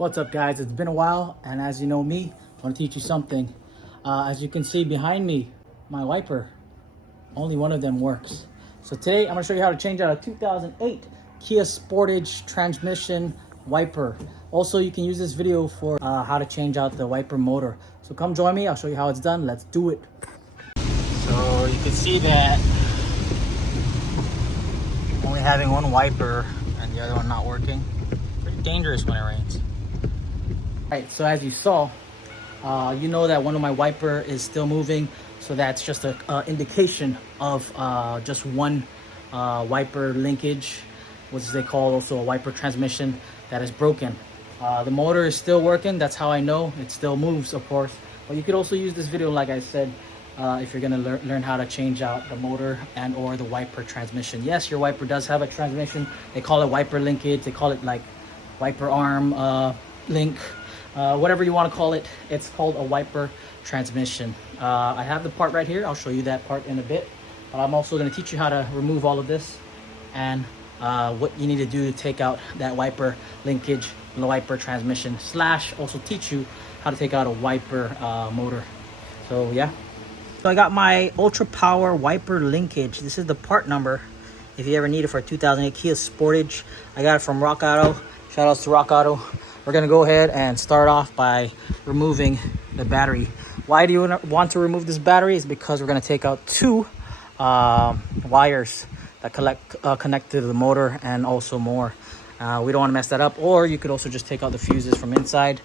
What's up, guys? It's been a while, and as you know me, I want to teach you something. As you can see behind me, my wiper, only one of them works. So today I'm going to show you how to change out a 2008 Kia Sportage transmission wiper. Also, you can use this video for how to change out the wiper motor. So come join me, I'll show you how it's done. Let's do it. So you can see that only having one wiper and the other one not working. Pretty dangerous when it rains. Alright, so as you saw, you know that one of my wiper is still moving, so that's just an indication of just one wiper linkage, which they call also a wiper transmission, that is broken. The motor is still working, that's how I know. It still moves, of course, but you could also use this video, like I said, if you're going to learn how to change out the motor and or the wiper transmission. Yes, your wiper does have a transmission. They call it wiper linkage, they call it like wiper arm link. Whatever you want to call it, it's called a wiper transmission. I have the part right here. I'll show you that part in a bit, but I'm also going to teach you how to remove all of this and what you need to do to take out that wiper linkage, the wiper transmission, / also teach you how to take out a wiper motor. So yeah, so I got my ultra power wiper linkage. This is the part number if you ever need it for a 2008 Kia Sportage. I got it from Rock Auto. Shout outs to Rock Auto. We're gonna go ahead and start off by removing the battery. Why do you want to remove this battery? Is because we're gonna take out two wires that connect to the motor and also more. We don't want to mess that up. Or you could also just take out the fuses from inside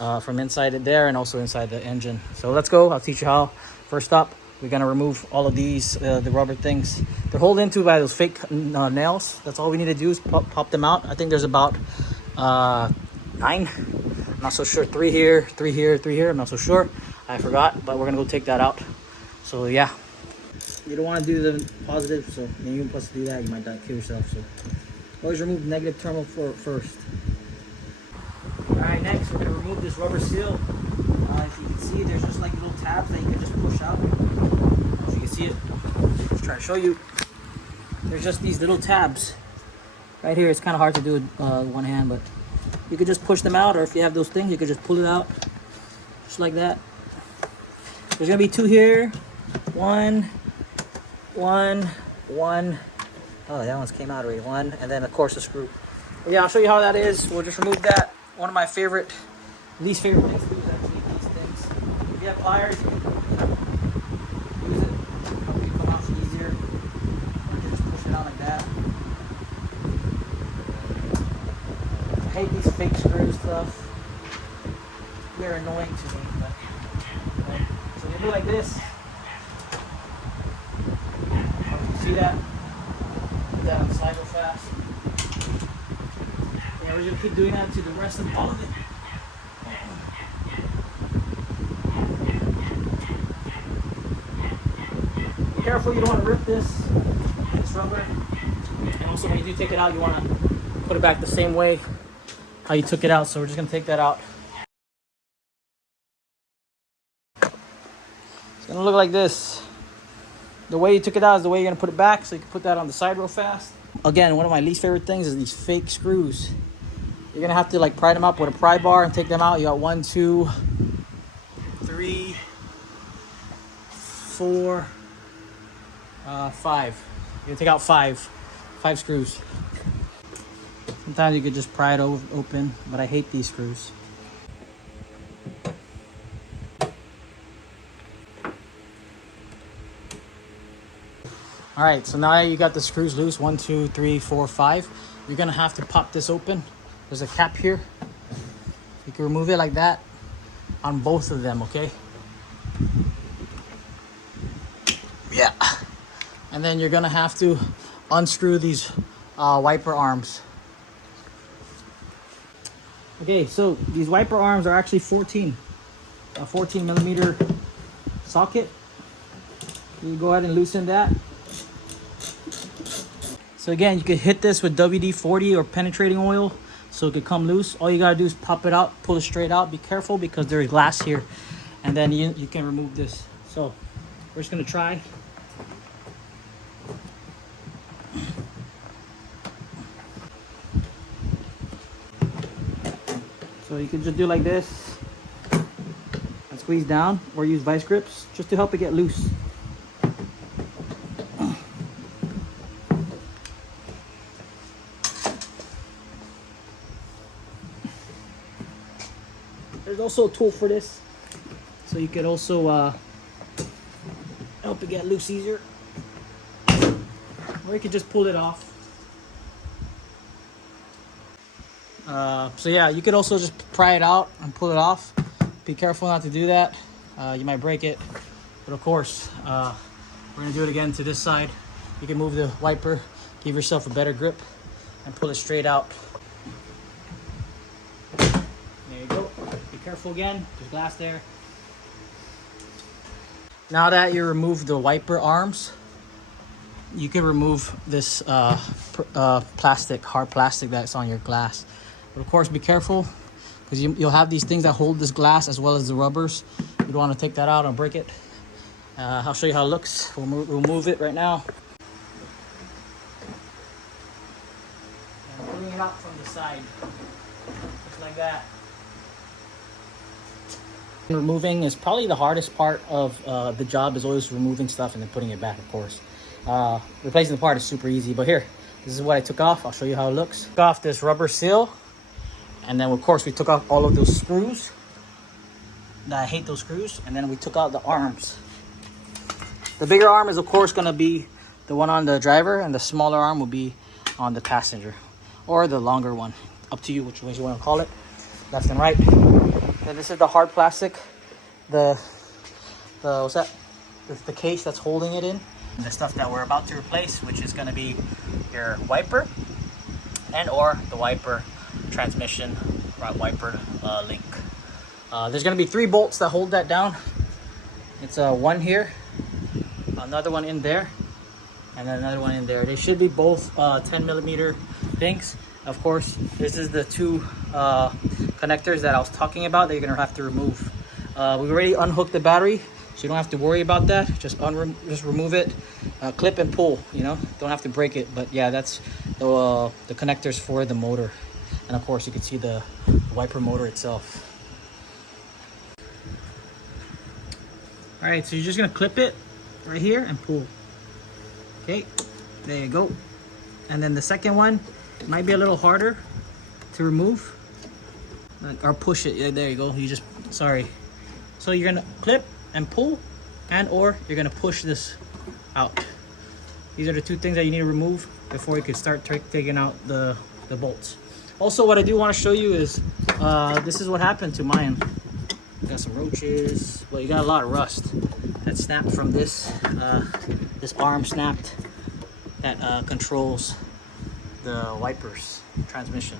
it there and also inside the engine. So let's go. I'll teach you how. First up, we're gonna remove all of these the rubber things. They're held into by those fake nails. That's all we need to do is pop them out. I think there's about 9. I'm not so sure. 3 here, 3 here, 3 here. I'm not so sure. I forgot, but we're gonna go take that out. So yeah, you don't want to do the positive, so even plus to do that, you might kill yourself. So always remove the negative terminal first. All right, next we're gonna remove this rubber seal. If you can see, there's just like little tabs that you can just push out. If you can see it, just try to show you. There's just these little tabs right here. It's kind of hard to do with one hand, but you could just push them out, or if you have those things, you could just pull it out just like that. There's gonna be 2 here. One. Oh, that one's came out already. 1, and then of course a screw. But yeah, I'll show you how that is. We'll just remove that. One of my least favorite things to do is actually these things. If you have pliers, you can use it. It'll come out easier. Or you can just push it out like that. I hate these fake screw stuff. They're annoying to me. But, so they do like this. See that? Put that on the side real fast. Yeah, we're gonna keep doing that to the rest of all of it. Be careful, you don't want to rip this rubber. And also when you do take it out, you want to put it back the same way how you took it out. So we're just gonna take that out. It's gonna look like this. The way you took it out is the way you're gonna put it back, so you can put that on the side real fast. Again, one of my least favorite things is these fake screws. You're gonna have to like pry them up with a pry bar and take them out. You got 1, 2, 3, 4, 5. You're gonna take out 5 screws. Sometimes you could just pry it open, but I hate these screws. All right, so now you got the screws loose. 1, 2, 3, 4, 5. You're gonna have to pop this open. There's a cap here. You can remove it like that on both of them, okay? Yeah. And then you're gonna have to unscrew these wiper arms. Okay, so these wiper arms are actually a 14 millimeter socket. You go ahead and loosen that. So again, you could hit this with WD-40 or penetrating oil so it could come loose. All you gotta do is pop it out, pull it straight out. Be careful because there's glass here, and then you can remove this. So we're just gonna try. So you can just do like this and squeeze down, or use vice grips just to help it get loose. There's also a tool for this, so you could also help it get loose easier, or you could just pull it off. So yeah, you could also just pry it out and pull it off. Be careful not to do that. You might break it. But of course, we're gonna do it again to this side. You can move the wiper, give yourself a better grip, and pull it straight out. There you go. Be careful again, there's glass there. Now that you remove the wiper arms, you can remove this plastic, hard plastic that's on your glass. But of course, be careful, because you'll have these things that hold this glass as well as the rubbers. You don't want to take that out and break it. I'll show you how it looks. We'll move it right now. And pulling it out from the side, just like that. Removing is probably the hardest part of the job, is always removing stuff and then putting it back, of course. Replacing the part is super easy, but here, this is what I took off. I'll show you how it looks. Took off this rubber seal, and then of course we took off all of those screws. I hate those screws. And then we took out the arms. The bigger arm is of course going to be the one on the driver, and the smaller arm will be on the passenger, or the longer one, up to you which way you want to call it, left and right. Then this is the hard plastic, the what's that, the case that's holding it in. The stuff that we're about to replace, which is going to be your wiper and or the wiper transmission wiper link. There's going to be 3 bolts that hold that down. It's one here, another one in there, and then another one in there. They should be both 10mm things. Of course, this is the 2 connectors that I was talking about that you're going to have to remove. We already unhooked the battery, so you don't have to worry about that. Just remove it, clip and pull, you know, don't have to break it. But yeah, that's the connectors for the motor. And of course you can see the wiper motor itself. All right, so you're just gonna clip it right here and pull. Okay, there you go. And then the second one might be a little harder to remove, or push it. Yeah, there you go. You just, sorry. So you're gonna clip and pull, and or you're gonna push this out. These are the 2 things that you need to remove before you can start taking out the bolts. Also, what I do want to show you is this is what happened to mine. Got some roaches. Well, you got a lot of rust that snapped from this. This arm snapped that controls the wipers transmission.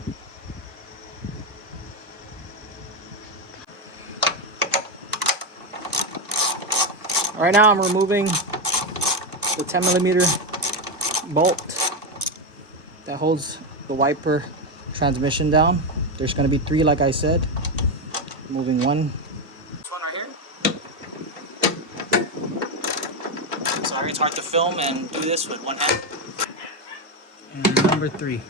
Right now I'm removing the 10mm bolt that holds the wiper transmission down. There's going to be 3, like I said. Moving one. This one right here. Sorry, it's hard to film and do this with one hand. And number 3.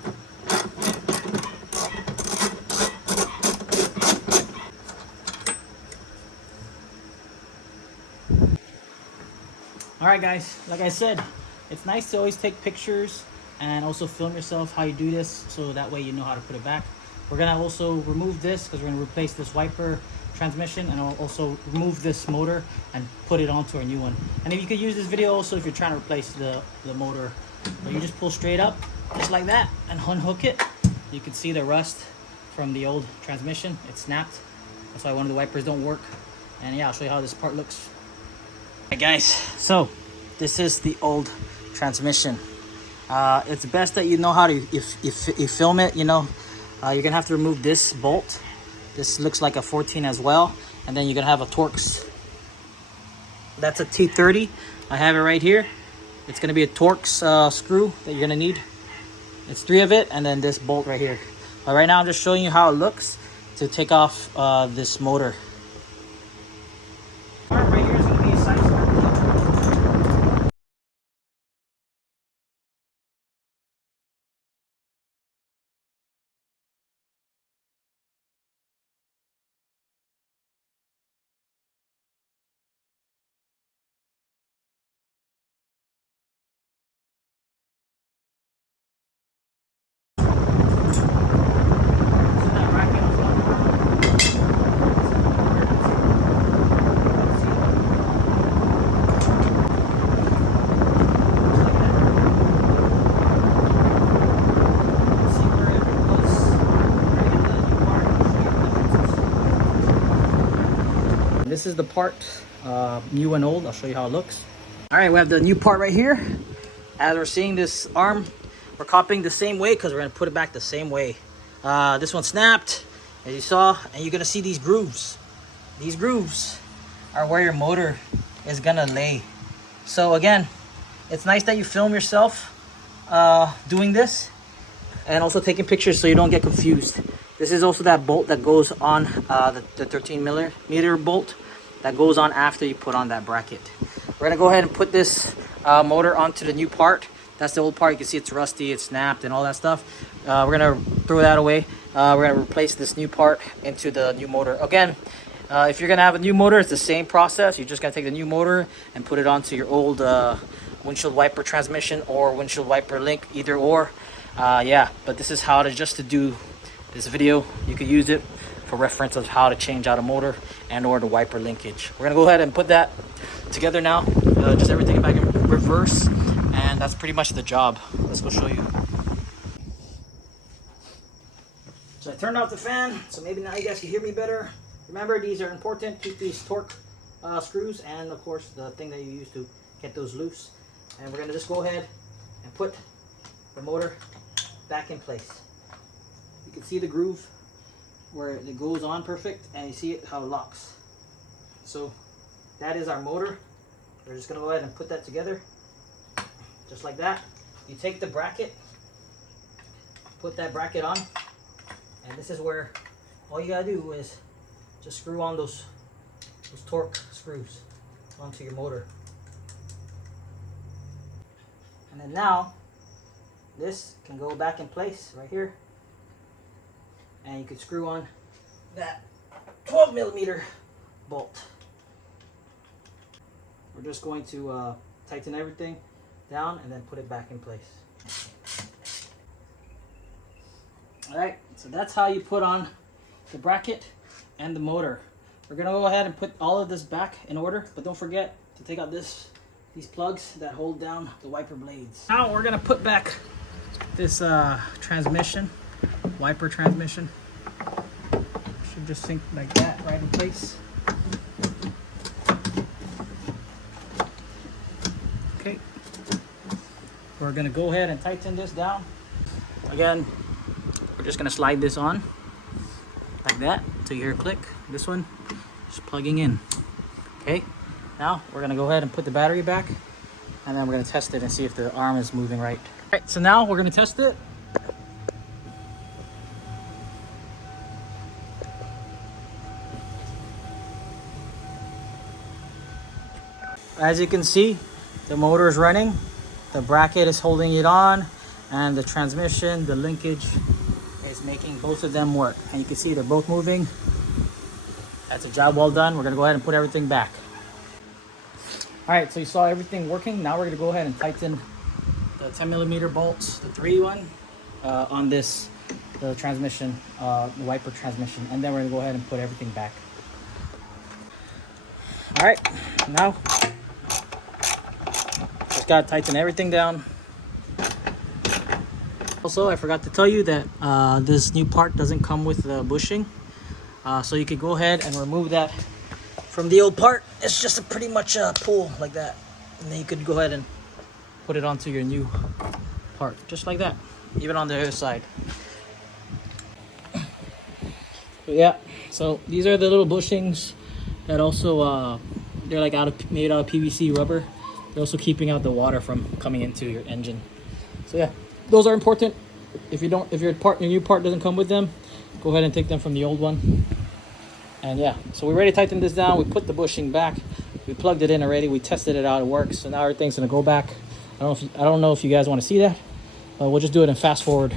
Alright guys, like I said, it's nice to always take pictures and also film yourself how you do this, so that way you know how to put it back. We're gonna also remove this because we're gonna replace this wiper transmission, and I'll also remove this motor and put it onto a new one. And if you could use this video also if you're trying to replace the motor, but you just pull straight up just like that and unhook it. You can see the rust from the old transmission. It snapped. That's why one of the wipers don't work. And yeah, I'll show you how this part looks. Alright guys, so this is the old transmission. It's best that you know how to, if you film it, you know, you're gonna have to remove this bolt. This looks like a 14 as well, and then you're gonna have a Torx. That's a T30. I have it right here. It's gonna be a Torx screw that you're gonna need. It's 3 of it, and then this bolt right here. But right now I'm just showing you how it looks to take off this motor. this is the part, new and old. I'll show you how it looks. All right, we have the new part right here. As we're seeing this arm, we're copying the same way because we're gonna put it back the same way. This one snapped, as you saw, and you're gonna see these grooves. These grooves are where your motor is gonna lay. So again, it's nice that you film yourself doing this and also taking pictures so you don't get confused. This is also that bolt that goes on, the 13 millimeter bolt that goes on after you put on that bracket. We're gonna go ahead and put this motor onto the new part. That's the old part. You can see it's rusty, it's snapped and all that stuff. We're gonna throw that away. We're gonna replace this new part into the new motor. Again, if you're gonna have a new motor, it's the same process. You're just gonna take the new motor and put it onto your old windshield wiper transmission or windshield wiper link, either or. Yeah, but this is how to do this video. You could use it for reference of how to change out a motor and or the wiper linkage. We're gonna go ahead and put that together now. Just everything back in reverse, and that's pretty much the job. Let's go show you. So I turned off the fan, so maybe now you guys can hear me better. Remember, these are important. Keep these Torx screws and of course the thing that you use to get those loose. And we're gonna just go ahead and put the motor back in place. You can see the groove where it goes on perfect, and you see it how it locks. So that is our motor. We're just gonna go ahead and put that together just like that. You take the bracket, put that bracket on, and this is where all you gotta do is just screw on those Torx screws onto your motor. And then now this can go back in place right here, and you can screw on that 12 millimeter bolt. We're just going to tighten everything down and then put it back in place. Alright, so that's how you put on the bracket and the motor. We're gonna go ahead and put all of this back in order, but don't forget to take out these plugs that hold down the wiper blades. Now we're gonna put back this transmission, wiper transmission. Should just sink like that, right in place. Okay, we're gonna go ahead and tighten this down. Again, we're just gonna slide this on like that until you hear a click. This one just plugging in. Okay, now we're gonna go ahead and put the battery back, and then we're gonna test it and see if the arm is moving right. All right, so now we're gonna test it. As you can see, the motor is running, the bracket is holding it on, and the transmission, the linkage is making both of them work. And you can see they're both moving. That's a job well done. We're gonna go ahead and put everything back. All right, so you saw everything working. Now we're gonna go ahead and tighten the 10 millimeter bolts, the 3-1, on this, the transmission, the wiper transmission. And then we're gonna go ahead and put everything back. All right, now, just gotta tighten everything down. Also, I forgot to tell you that this new part doesn't come with the bushing. So you could go ahead and remove that from the old part. It's just pretty much a pull like that. And then you could go ahead and put it onto your new part, just like that. Even on the other side. But yeah, so these are the little bushings that also, they're like made out of PVC rubber. They're also keeping out the water from coming into your engine. So yeah, those are important. If your new part doesn't come with them, go ahead and take them from the old one. And yeah, so we already tightened this down. We put the bushing back. We plugged it in already. We tested it out. It works. So now everything's gonna go back. I don't know if you guys want to see that. We'll just do it in fast forward.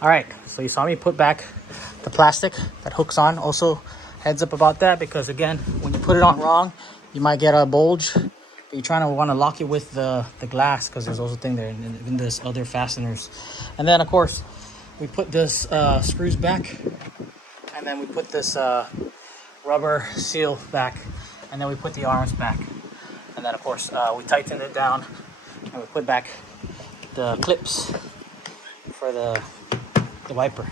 All right, so you saw me put back the plastic that hooks on. Also, heads up about that, because again, when you put it on wrong, you might get a bulge. But you're trying to want to lock it with the glass, because there's also a thing there, and even there's other fasteners. And then of course, we put this screws back, and then we put this rubber seal back, and then we put the arms back, and then of course we tightened it down, and we put back the clips for the wiper.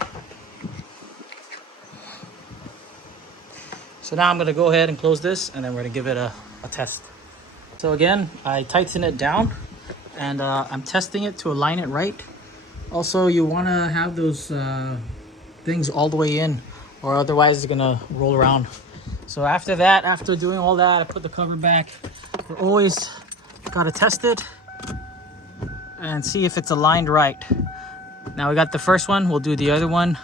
So now I'm going to go ahead and close this, and then we're going to give it a test. So again, I tighten it down, and I'm testing it to align it right. Also, you want to have those things all the way in, or otherwise it's going to roll around. So after that, after doing all that, I put the cover back. We always got to test it and see if it's aligned right. Now we got the first one, we'll do the other one.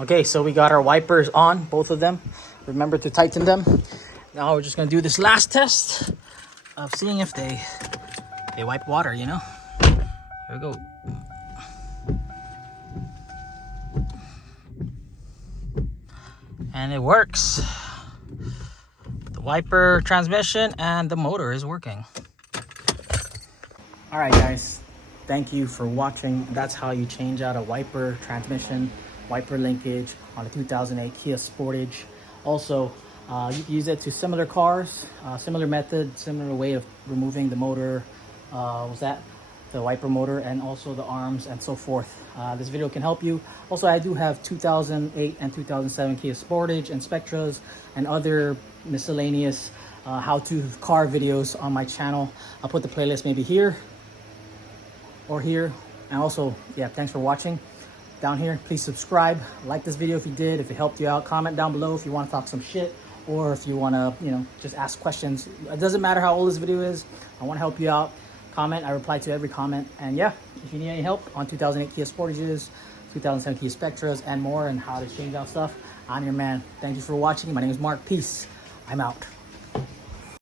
Okay, so we got our wipers on, both of them. Remember to tighten them. Now we're just gonna do this last test of seeing if they wipe water, you know? Here we go. And it works. The wiper transmission and the motor is working. All right, guys. Thank you for watching. That's how you change out a wiper transmission, wiper linkage on a 2008 Kia Sportage. Also, you can use it to similar cars, similar method, similar way of removing the motor, the wiper motor, and also the arms and so forth. This video can help you. Also, I do have 2008 and 2007 Kia Sportage and Spectras and other miscellaneous how-to car videos on my channel. I'll put the playlist maybe here or here. And also, yeah, thanks for watching. Down here, please subscribe, like this video if you did, if it helped you out. Comment down below if you want to talk some shit, or if you want to, you know, just ask questions. It doesn't matter how old this video is. I want to help you out. Comment, I reply to every comment. And yeah, if you need any help on 2008 Kia Sportages, 2007 Kia Spectras, and more, and how to change out stuff, I'm your man. Thank you for watching. My name is Mark. Peace. I'm out.